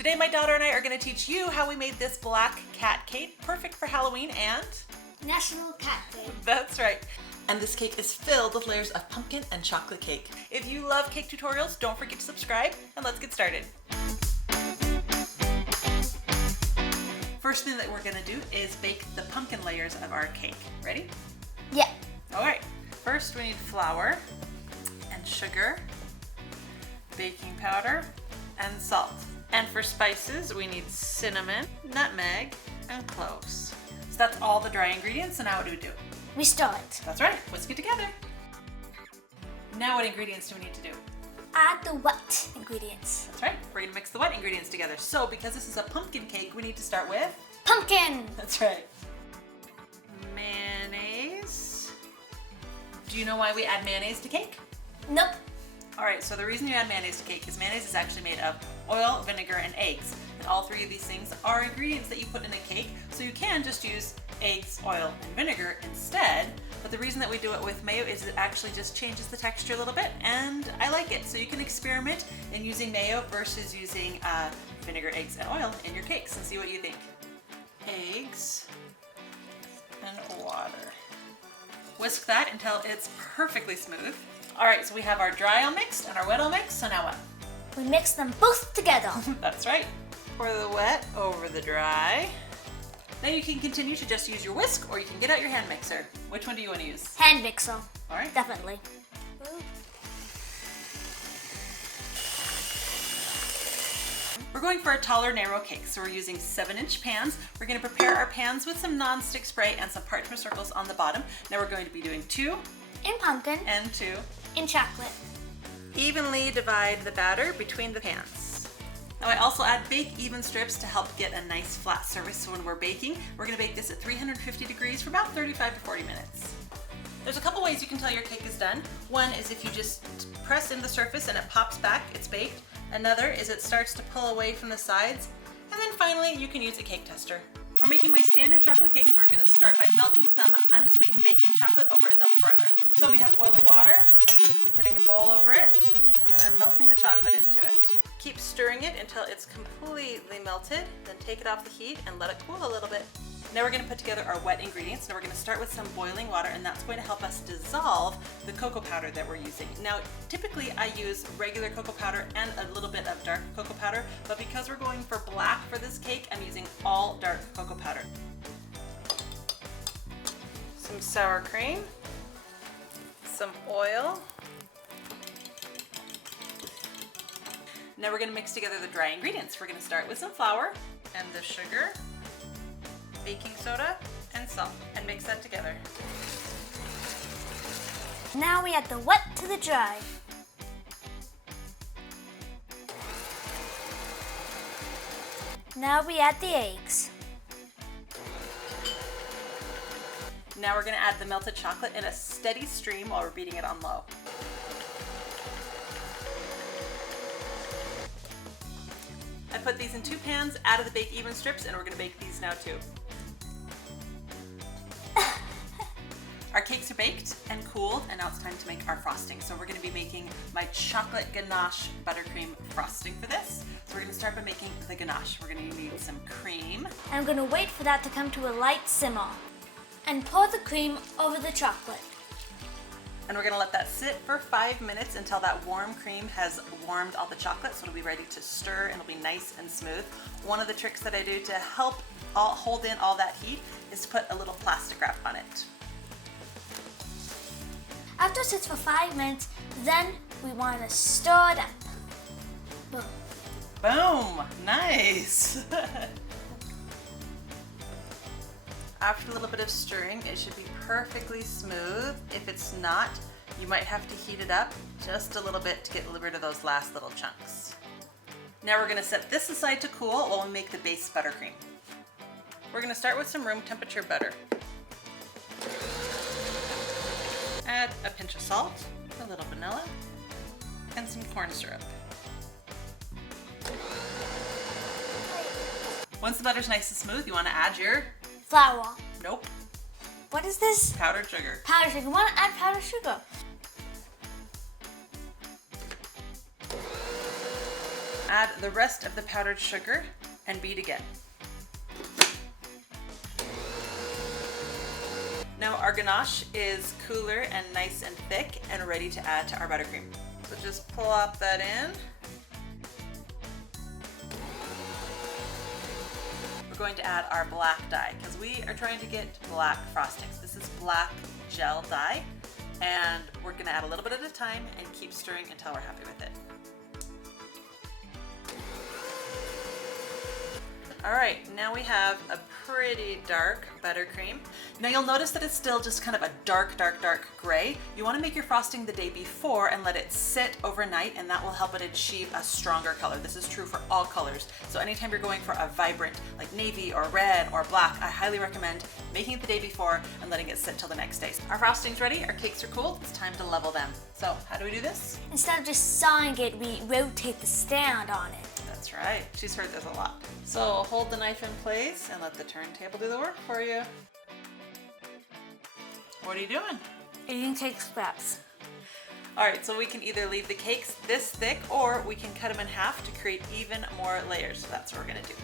Today my daughter and I are going to teach you how we made this black cat cake, perfect for Halloween and National Cat Day. That's right. And this cake is filled with layers of pumpkin and chocolate cake. If you love cake tutorials, don't forget to subscribe and let's get started. First thing that we're going to do is bake the pumpkin layers of our cake. Ready? Yeah. All right. First we need flour and sugar, baking powder, and salt. And for spices, we need cinnamon, nutmeg, and cloves. So that's all the dry ingredients, so now what do we do? We start. That's right, whisk it together. Now what ingredients do we need to do? Add the wet ingredients. That's right, we're gonna mix the wet ingredients together. So because this is a pumpkin cake, we need to start with? Pumpkin! That's right. Mayonnaise. Do you know why we add mayonnaise to cake? Nope. All right, so the reason you add mayonnaise to cake is mayonnaise is actually made of oil, vinegar, and eggs. And all three of these things are ingredients that you put in a cake, so you can just use eggs, oil, and vinegar instead. But the reason that we do it with mayo is it actually just changes the texture a little bit, and I like it. So you can experiment in using mayo versus using vinegar, eggs, and oil in your cakes and see what you think. Eggs and water. Whisk that until it's perfectly smooth. All right, so we have our dry all mixed and our wet all mixed, so now what? We mix them both together. That's right. Pour the wet over the dry. Now you can continue to just use your whisk or you can get out your hand mixer. Which one do you want to use? Hand mixer. All right. Definitely. We're going for a taller, narrow cake, so we're using 7-inch pans. We're going to prepare our pans with some non-stick spray and some parchment circles on the bottom. Now we're going to be doing 2 In pumpkin. and 2. In chocolate. Evenly divide the batter between the pans. Now I also add bake even strips to help get a nice flat surface, so when we're baking, we're going to bake this at 350 degrees for about 35 to 40 minutes. There's a couple ways you can tell your cake is done. One is if you just press in the surface and it pops back, it's baked. Another is it starts to pull away from the sides. And then finally, you can use a cake tester. We're making my standard chocolate cake, so we're going to start by melting some unsweetened baking chocolate over a double broiler. So we have boiling water, putting a bowl over it, and then melting the chocolate into it. Keep stirring it until it's completely melted, then take it off the heat and let it cool a little bit. Now we're going to put together our wet ingredients. Now we're going to start with some boiling water, and that's going to help us dissolve the cocoa powder that we're using. Now typically I use regular cocoa powder and a little bit of dark cocoa powder, but because we're going for black for this cake, I'm using all dark cocoa powder. Some sour cream, some oil. Now we're going to mix together the dry ingredients. We're going to start with some flour and the sugar, baking soda, and salt, and mix that together. Now we add the wet to the dry. Now we add the eggs. Now we're going to add the melted chocolate in a steady stream while we're beating it on low. I put these in 2 pans, added the bake even strips, and we're going to bake these now too. Our cakes are baked and cooled, and now it's time to make our frosting. So we're going to be making my chocolate ganache buttercream frosting for this. So we're going to start by making the ganache. We're going to need some cream. I'm going to wait for that to come to a light simmer. And pour the cream over the chocolate. And we're going to let that sit for 5 minutes until that warm cream has warmed all the chocolate, so it'll be ready to stir and it'll be nice and smooth. One of the tricks that I do to help hold in all that heat is to put a little plastic wrap on it. After it sits for 5 minutes, then we want to stir it up. Boom. Boom! Nice! After a little bit of stirring, it should be perfectly smooth. If it's not, you might have to heat it up just a little bit to get rid of those last little chunks. Now we're going to set this aside to cool while we make the base buttercream. We're going to start with some room temperature butter. Add a pinch of salt, a little vanilla, and some corn syrup. Once the butter's nice and smooth, you want to add your Flour. Nope. What is this? Powdered sugar. Powdered sugar. We want to add powdered sugar. Add the rest of the powdered sugar and beat again. Now our ganache is cooler and nice and thick and ready to add to our buttercream. So just plop that in. We're going to add our black dye because we are trying to get black frostings. This is black gel dye, and we're going to add a little bit at a time and keep stirring until we're happy with it. All right, now we have a pretty dark buttercream. Now you'll notice that it's still just kind of a dark gray. You want to make your frosting the day before and let it sit overnight, and that will help it achieve a stronger color. This is true for all colors. So anytime you're going for a vibrant, like navy or red or black, I highly recommend making it the day before and letting it sit till the next day. Our frosting's ready, our cakes are cooled, it's time to level them. So how do we do this? Instead of just sawing it, we rotate the stand on it. That's right. She's heard this a lot. So hold the knife in place and let the turntable do the work for you. What are you doing? Eating cake scraps. All right, so we can either leave the cakes this thick or we can cut them in half to create even more layers. So that's what we're gonna do.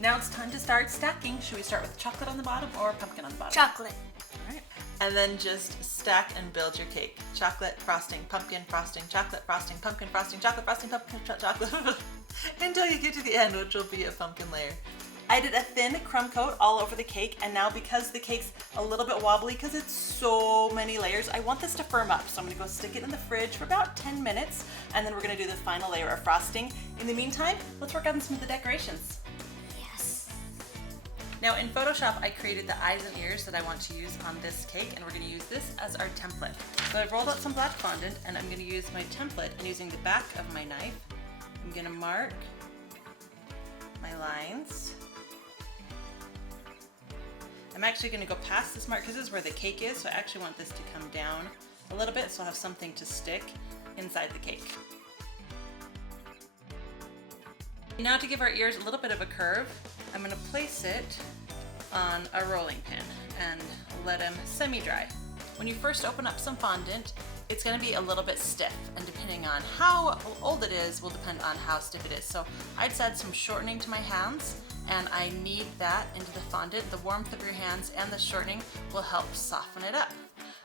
Now it's time to start stacking. Should we start with chocolate on the bottom or pumpkin on the bottom? Chocolate. All right. And then just stack and build your cake. Chocolate frosting, pumpkin frosting, chocolate frosting, pumpkin frosting, chocolate frosting, pumpkin chocolate. Until you get to the end, which will be a pumpkin layer. I did a thin crumb coat all over the cake, and now because the cake's a little bit wobbly because it's so many layers, I want this to firm up. So I'm gonna go stick it in the fridge for about 10 minutes, and then we're gonna do the final layer of frosting. In the meantime, let's work on some of the decorations. Yes. Now in Photoshop, I created the eyes and ears that I want to use on this cake, and we're gonna use this as our template. So I've rolled out some black fondant, and I'm gonna use my template, and using the back of my knife, I'm gonna mark my lines. I'm actually gonna go past this mark because this is where the cake is, so I actually want this to come down a little bit so I'll have something to stick inside the cake. Now to give our ears a little bit of a curve, I'm gonna place it on a rolling pin and let them semi-dry. When you first open up some fondant, it's going to be a little bit stiff, and depending on how old it is will depend on how stiff it is. So I'd add some shortening to my hands, and I knead that into the fondant. The warmth of your hands and the shortening will help soften it up.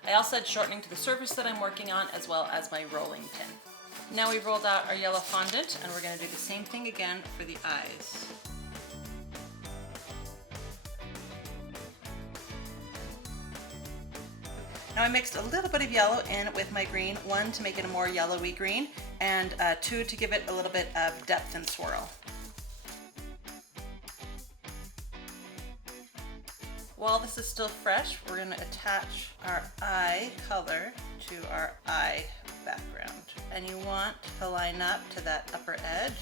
I also add shortening to the surface that I'm working on, as well as my rolling pin. Now we've rolled out our yellow fondant, and we're going to do the same thing again for the eyes. Now I mixed a little bit of yellow in with my green, 1 to make it a more yellowy green, and 2 to give it a little bit of depth and swirl. While this is still fresh, we're going to attach our eye color to our eye background. And you want to line up to that upper edge.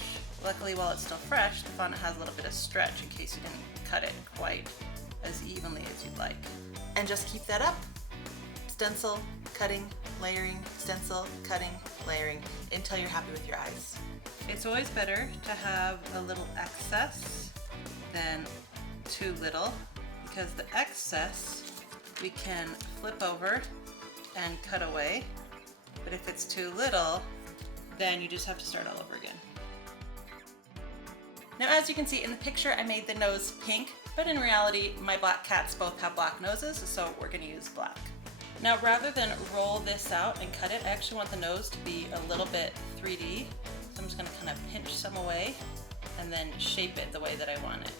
Luckily, while it's still fresh, the fondant has a little bit of stretch in case you didn't cut it quite as evenly as you'd like. And just keep that up. Stencil, cutting, layering, stencil, cutting, layering, until you're happy with your eyes. It's always better to have a little excess than too little, because the excess we can flip over and cut away, but if it's too little, then you just have to start all over again. Now as you can see in the picture, I made the nose pink, but in reality my black cats both have black noses, so we're going to use black. Now rather than roll this out and cut it, I actually want the nose to be a little bit 3D. So I'm just going to kind of pinch some away and then shape it the way that I want it,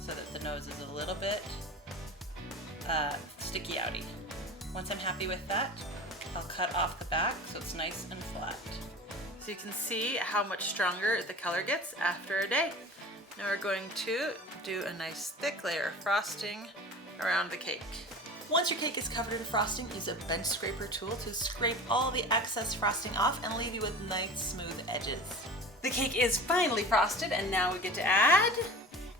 so that the nose is a little bit sticky outy. Once I'm happy with that, I'll cut off the back so it's nice and flat. So you can see how much stronger the color gets after a day. Now we're going to do a nice thick layer of frosting around the cake. Once your cake is covered in frosting, use a bench scraper tool to scrape all the excess frosting off and leave you with nice smooth edges. The cake is finally frosted, and now we get to add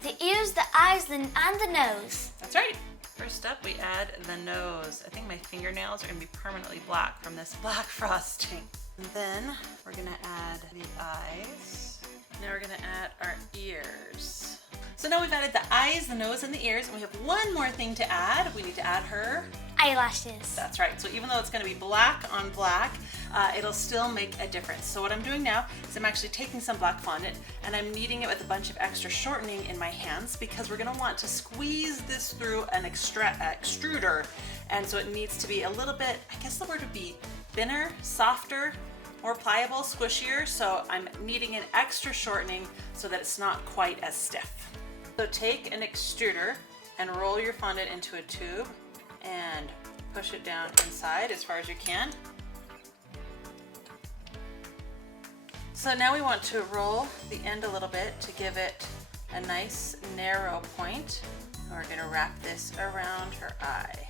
the ears, the eyes, and the nose. That's right. First up, we add the nose. I think my fingernails are going to be permanently black from this black frosting. And then we're going to add the eyes. Now we're going to add our ears. So now we've added the eyes, the nose, and the ears, and we have one more thing to add. We need to add her eyelashes. That's right. So even though it's going to be black on black, it'll still make a difference. So what I'm doing now is I'm actually taking some black fondant and I'm kneading it with a bunch of extra shortening in my hands because we're gonna want to squeeze this through an extruder. And so it needs to be a little bit, I guess the word would be thinner, softer, more pliable, squishier. So I'm kneading in extra shortening so that it's not quite as stiff. So take an extruder and roll your fondant into a tube and push it down inside as far as you can. So now we want to roll the end a little bit to give it a nice narrow point. We're going to wrap this around her eye.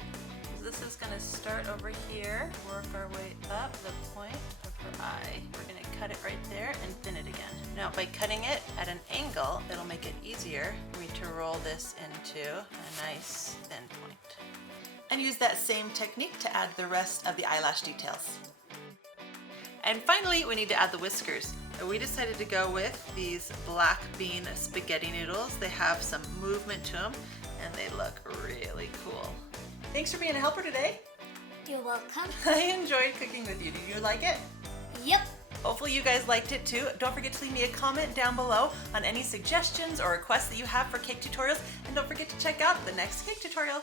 This is going to start over here, work our way up the point of her eye. We're going to cut it right there and thin it again. Now by cutting it at an angle, it'll make it easier for me to roll this into a nice thin point. And use that same technique to add the rest of the eyelash details. And finally, we need to add the whiskers. We decided to go with these black bean spaghetti noodles. They have some movement to them and they look really cool. Thanks for being a helper today. You're welcome. I enjoyed cooking with you. Did you like it? Yep. Hopefully you guys liked it too. Don't forget to leave me a comment down below on any suggestions or requests that you have for cake tutorials. And don't forget to check out the next cake tutorial.